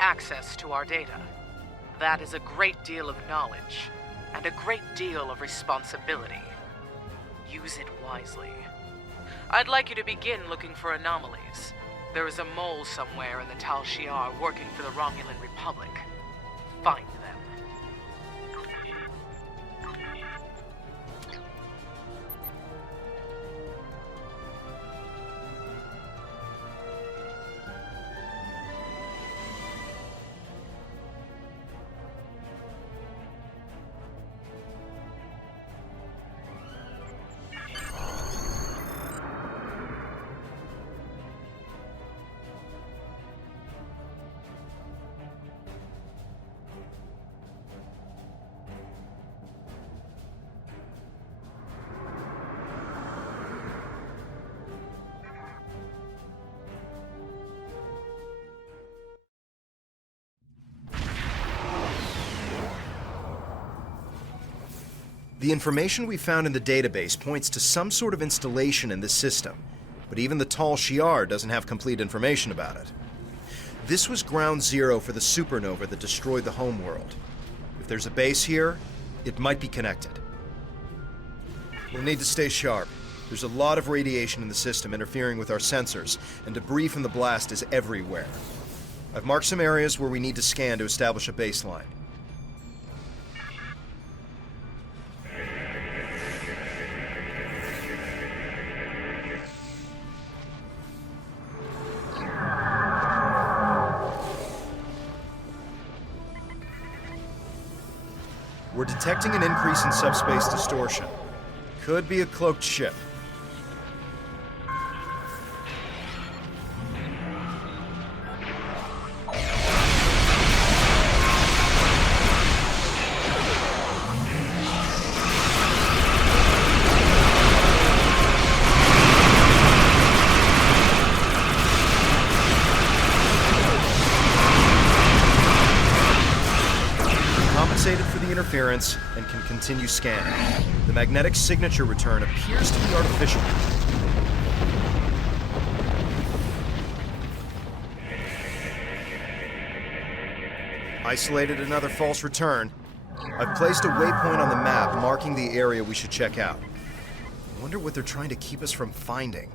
access to our data. That is a great deal of knowledge, and a great deal of responsibility. Use it wisely. I'd like you to begin looking for anomalies. There is a mole somewhere in the Tal Shiar working for the Romulan Republic. Find them. The information we found in the database points to some sort of installation in this system, but even the Tal Shiar doesn't have complete information about it. This was ground zero for the supernova that destroyed the homeworld. If there's a base here, it might be connected. We'll need to stay sharp. There's a lot of radiation in the system interfering with our sensors, and debris from the blast is everywhere. I've marked some areas where we need to scan to establish a baseline. We're detecting an increase in subspace distortion. Could be a cloaked ship. Compensated for the interference and can continue scanning. The magnetic signature return appears to be artificial. Isolated another false return. I've placed a waypoint on the map marking the area we should check out. I wonder what they're trying to keep us from finding.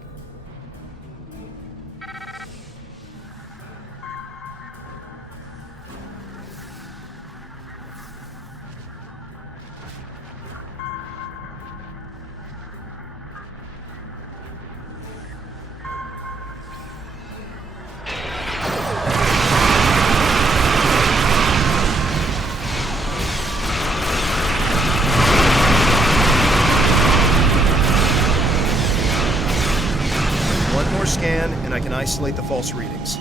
Scan, and I can isolate the false readings.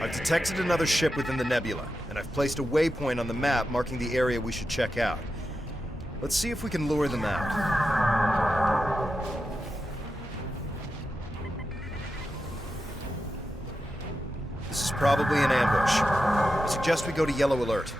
I've detected another ship within the nebula, and I've placed a waypoint on the map marking the area we should check out. Let's see if we can lure them out. This is probably an ambush. I suggest we go to yellow alert.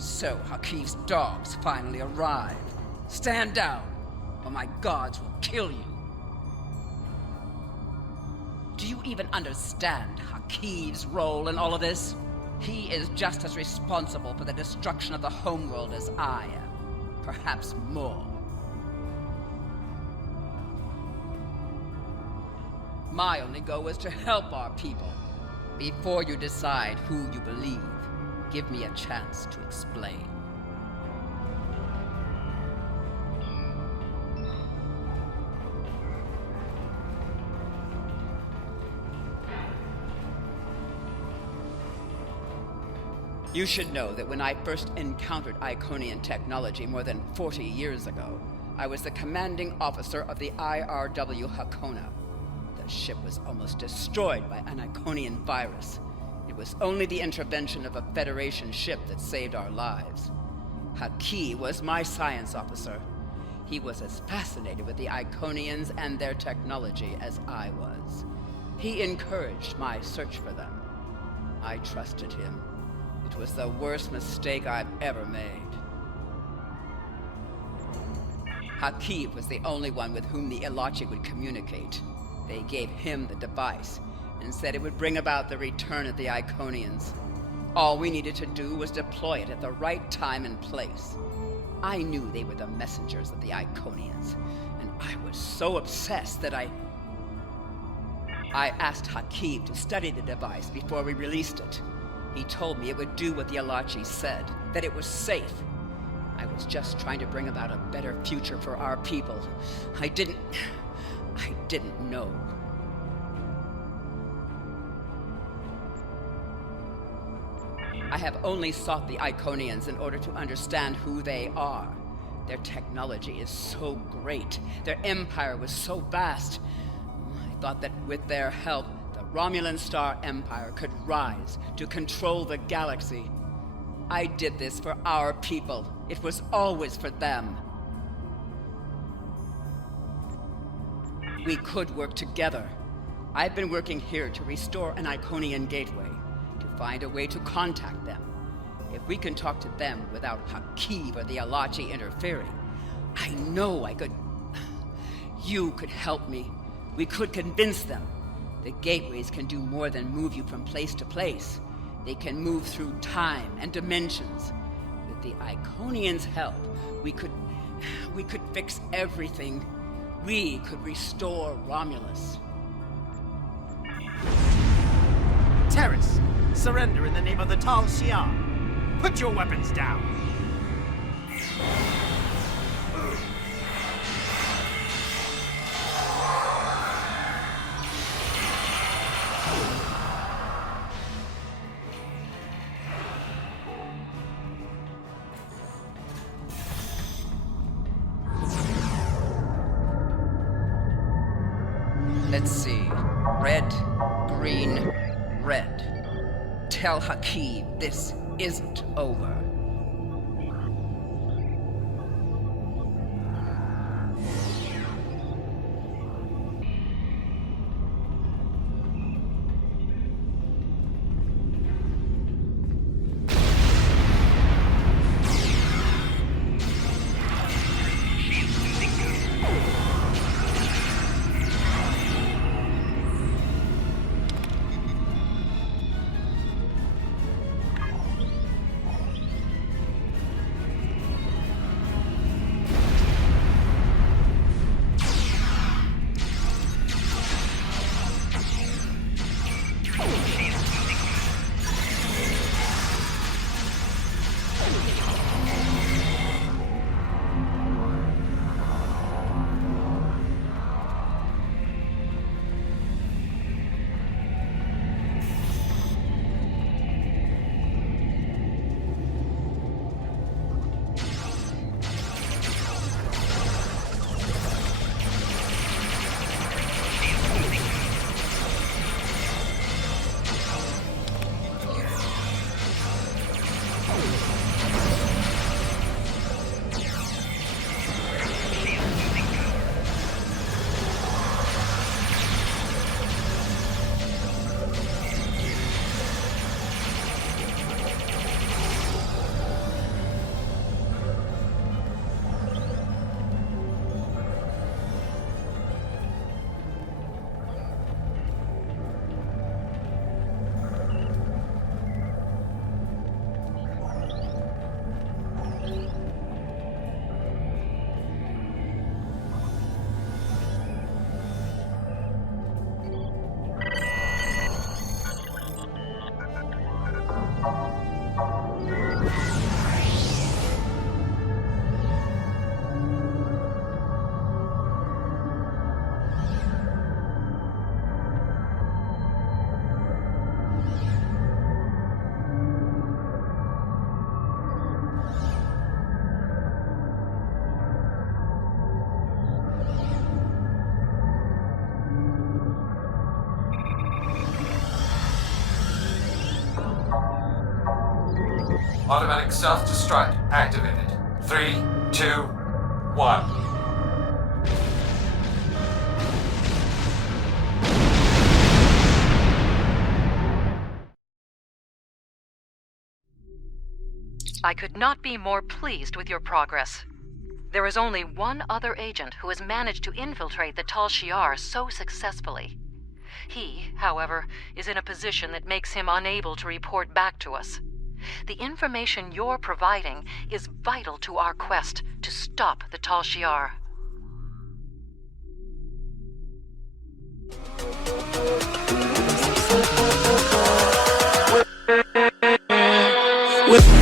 So, Hakiv's dogs finally arrive. Stand down, or my guards will kill you. Do you even understand Hakiv's role in all of this? He is just as responsible for the destruction of the homeworld as I am. Perhaps more. My only goal is to help our people. Before you decide who you believe, give me a chance to explain. You should know that when I first encountered Iconian technology more than 40 years ago, I was the commanding officer of the IRW Hakona. The ship was almost destroyed by an Iconian virus. It was only the intervention of a Federation ship that saved our lives. Haki was my science officer. He was as fascinated with the Iconians and their technology as I was. He encouraged my search for them. I trusted him. It was the worst mistake I've ever made. Haki was the only one with whom the Ilachi would communicate. They gave him the device and said it would bring about the return of the Iconians. All we needed to do was deploy it at the right time and place. I knew they were the messengers of the Iconians, and I was so obsessed that I asked Hakib to study the device before we released it. He told me it would do what the Ilachi said, that it was safe. I was just trying to bring about a better future for our people. I didn't know. I have only sought the Iconians in order to understand who they are. Their technology is so great. Their empire was so vast. I thought that with their help, the Romulan Star Empire could rise to control the galaxy. I did this for our people. It was always for them. We could work together. I've been working here to restore an Iconian gateway, to find a way to contact them. If we can talk to them without Hakib or the Ilachi interfering, I know I could... You could help me. We could convince them. The gateways can do more than move you from place to place. They can move through time and dimensions. With the Iconians' help, we could fix everything. We could restore Romulus. Terrace, surrender in the name of the Tal Shiar. Put your weapons down. Let's see. Red, green, red. Tell Hakib this isn't over. Automatic self-destruct activated. 3, 2, 1. I could not be more pleased with your progress. There is only one other agent who has managed to infiltrate the Tal Shiar so successfully. He, however, is in a position that makes him unable to report back to us. The information you're providing is vital to our quest to stop the Tal Shiar. With